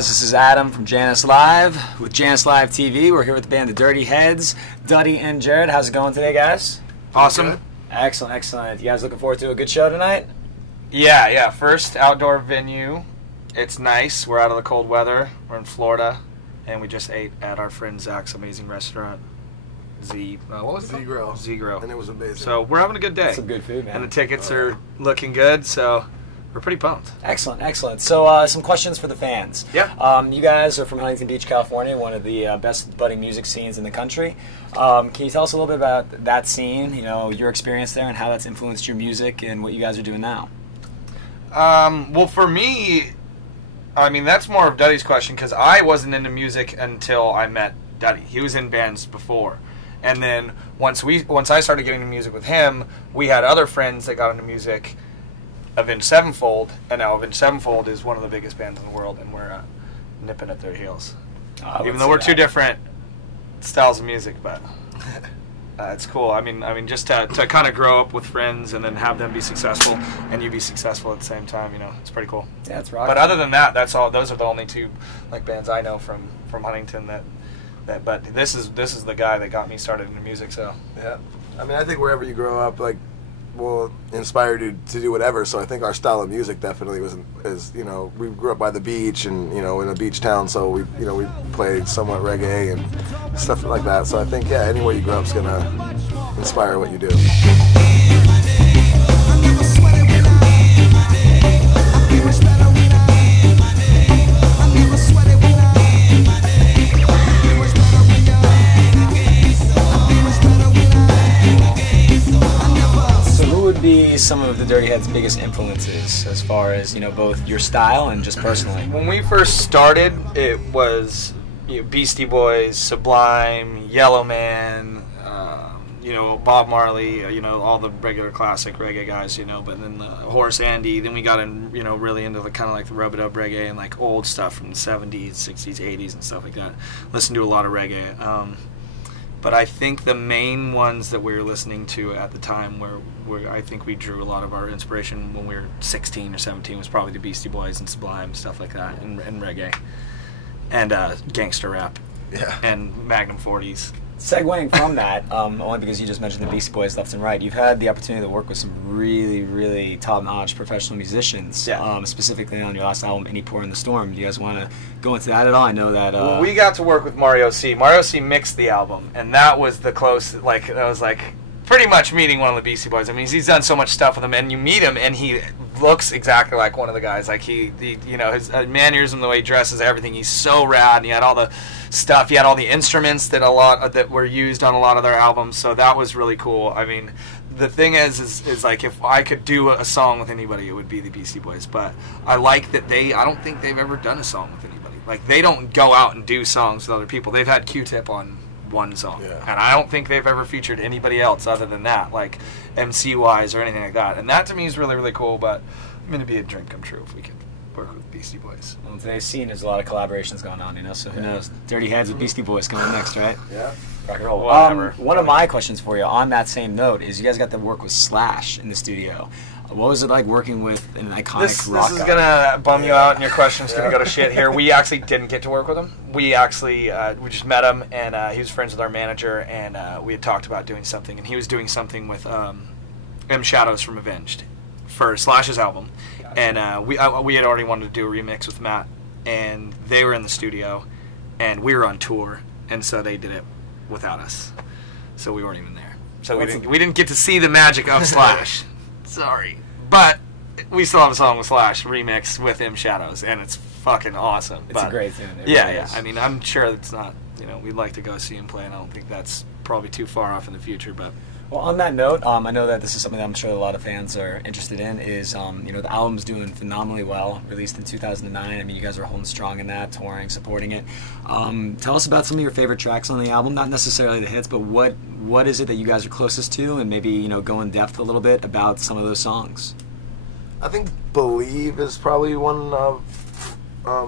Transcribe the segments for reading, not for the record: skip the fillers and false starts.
guys? This is Adam from Janice Live with Janice Live TV. We're here with the band The Dirty Heads, Duddy and Jared. How's it going today, guys? Awesome. Excellent, excellent. You guys looking forward to a good show tonight? Yeah. First outdoor venue. It's nice. We're out of the cold weather. We're in Florida, and we just ate at our friend Zach's amazing restaurant. What was it? Z-Grill. Z-Grill. And it was amazing. So we're having a good day. Some good food, man. And the tickets are looking good, so we're pretty pumped. Excellent, excellent. So some questions for the fans. Yeah. You guys are from Huntington Beach, California, one of the best budding music scenes in the country. Can you tell us a little bit about that scene, you know, your experience there and how that's influenced your music and what you guys are doing now? Well, for me, I mean, that's more of Duddy's question, because I wasn't into music until I met Duddy. He was in bands before. And then once I started getting into music with him, we had other friends that got into music, Avenged Sevenfold, and now Avenged Sevenfold is one of the biggest bands in the world, and we're nipping at their heels. Even though we're two different styles of music, but it's cool. I mean, just to kind of grow up with friends and then have them be successful and you be successful at the same time, you know, it's pretty cool. Yeah, that's right. But other than that, that's all. Those are the only two bands I know from Huntington that. But this is the guy that got me started into music. So yeah, I mean, I think wherever you grow up, like, will inspire you to do whatever. So I think our style of music definitely is you know, we grew up by the beach and, you know, in a beach town, so we played somewhat reggae and stuff like that. So I think, yeah, anywhere you grow up is gonna inspire what you do. Be some of the Dirty Heads' biggest influences as far as, you know, both your style and just personally? When we first started, it was, you know, Beastie Boys, Sublime, Yellowman, you know, Bob Marley, you know, all the regular classic reggae guys, you know, but then Horace Andy. Then we got in, you know, really into the kind of like the rub-a-dub reggae and like old stuff from the 70s, 60s, 80s and stuff like that. Listened to a lot of reggae. But I think the main ones that we were listening to at the time where I think we drew a lot of our inspiration when we were 16 or 17 was probably the Beastie Boys and Sublime, stuff like that, and reggae. And gangster rap. Yeah. And Magnum 40s. Segueing from that, only because you just mentioned the Beastie Boys left and right, you've had the opportunity to work with some really, really top-notch professional musicians, specifically on your last album, Any Pour in the Storm. Do you guys want to go into that at all? I know that... Well, we got to work with Mario C. Mario C. mixed the album, and that was the close, like, that was like pretty much meeting one of the Beastie Boys. I mean, he's done so much stuff with them, and you meet him, and he looks exactly like one of the guys. Like, he you know, his mannerism, the way he dresses, everything, he's so rad, and he had all the stuff, he had all the instruments that were used on a lot of their albums, so that was really cool. I mean, the thing is like, if I could do a song with anybody, it would be the Beastie Boys, but I like that I don't think they've ever done a song with anybody. Like, they don't go out and do songs with other people. They've had Q-Tip on one song, and I don't think they've ever featured anybody else other than that, like MC-wise or anything like that, and that to me is really, really cool. But I'm going to be a dream come true if we could work with Beastie Boys. Well, in today's scene, there's a lot of collaborations going on, you know, so who knows? Dirty Heads with Beastie Boys coming next, right? Yeah. Rock and roll. One of my questions for you on that same note is you guys got to work with Slash in the studio. What was it like working with an iconic rock guy? This is going to bum you out, and your question's going to go to shit here. We actually didn't get to work with him. We actually, we just met him, and he was friends with our manager, and we had talked about doing something, and he was doing something with M Shadows from Avenged for Slash's album. And we had already wanted to do a remix with Matt, and they were in the studio, and we were on tour, and so they did it without us. So we weren't even there. So we didn't get to see the magic of Slash. Sorry. But we still have a song with Slash remix with M Shadows, and it's fucking awesome. It's a great tune. Yeah. I mean, I'm sure it's not, you know, we'd like to go see him play, and I don't think that's probably too far off in the future, but... Well, on that note, I know that this is something that I'm sure a lot of fans are interested in, is, you know, the album's doing phenomenally well, released in 2009. I mean, you guys are holding strong in that, touring, supporting it. Tell us about some of your favorite tracks on the album, not necessarily the hits, but what is it that you guys are closest to, and maybe, you know, go in depth a little bit about some of those songs. I think Believe is probably one of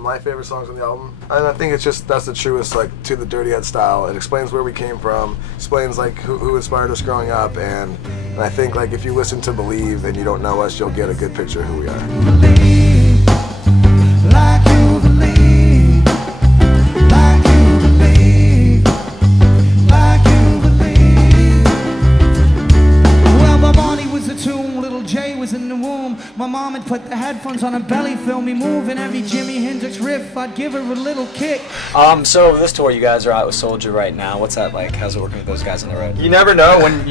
my favorite songs on the album, and I think it's just, that's the truest, like, to the Dirty Head style. It explains where we came from, explains like who inspired us growing up, and I think, like, if you listen to Believe and you don't know us, you'll get a good picture of who we are. Believe, like you believe. put the headphones on a belly, feel me moving every Jimi Hendrix riff, I'd give it a little kick. So this tour, you guys are out with Soldier right now. What's that like? How's it working with those guys on the road? You never know when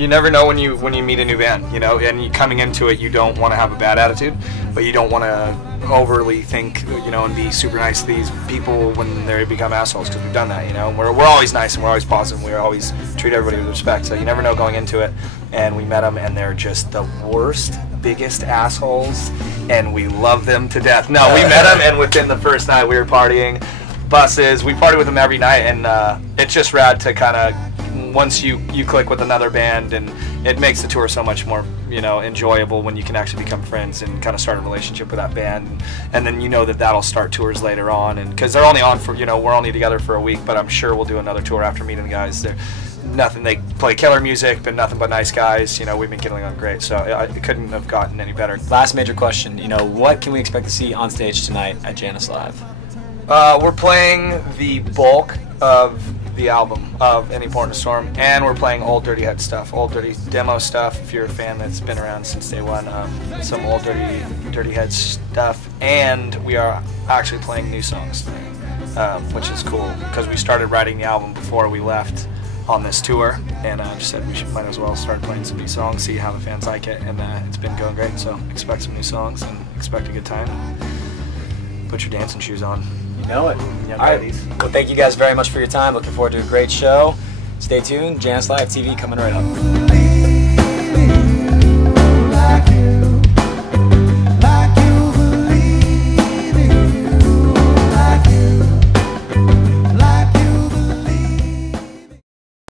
you meet a new band, you know, and you coming into it, you don't want to have a bad attitude, but you don't want to overly think, you know, and be super nice to these people when they become assholes, because we've done that, you know. We're always nice and we're always positive and we always treat everybody with respect, so you never know going into it. And we met them and they're just the worst, biggest assholes, and we love them to death. No, we met them and within the first night we were partying, buses, we party with them every night, and it's just rad to kind of, once you click with another band, and it makes the tour so much more, you know, enjoyable when you can actually become friends and kind of start a relationship with that band, and then you know that that'll start tours later on, and because they're only on for, you know, we're only together for a week, but I'm sure we'll do another tour after meeting the guys. They're nothing, they play killer music, but nothing but nice guys, you know. We've been getting on great, so it couldn't have gotten any better. Last major question, you know, what can we expect to see on stage tonight at Janus Live? We're playing the bulk of the album of Any Port in a Storm, and we're playing old Dirty Head stuff, old Dirty demo stuff. If you're a fan that's been around since day one, some old Dirty Head stuff, and we are actually playing new songs tonight, which is cool because we started writing the album before we left on this tour, and just said we might as well start playing some new songs, see how the fans like it, and it's been going great. So expect some new songs and expect a good time. Put your dancing shoes on. You know it. Young All right. ladies. Well, thank you guys very much for your time. Looking forward to a great show. Stay tuned. Janus Live TV coming right up.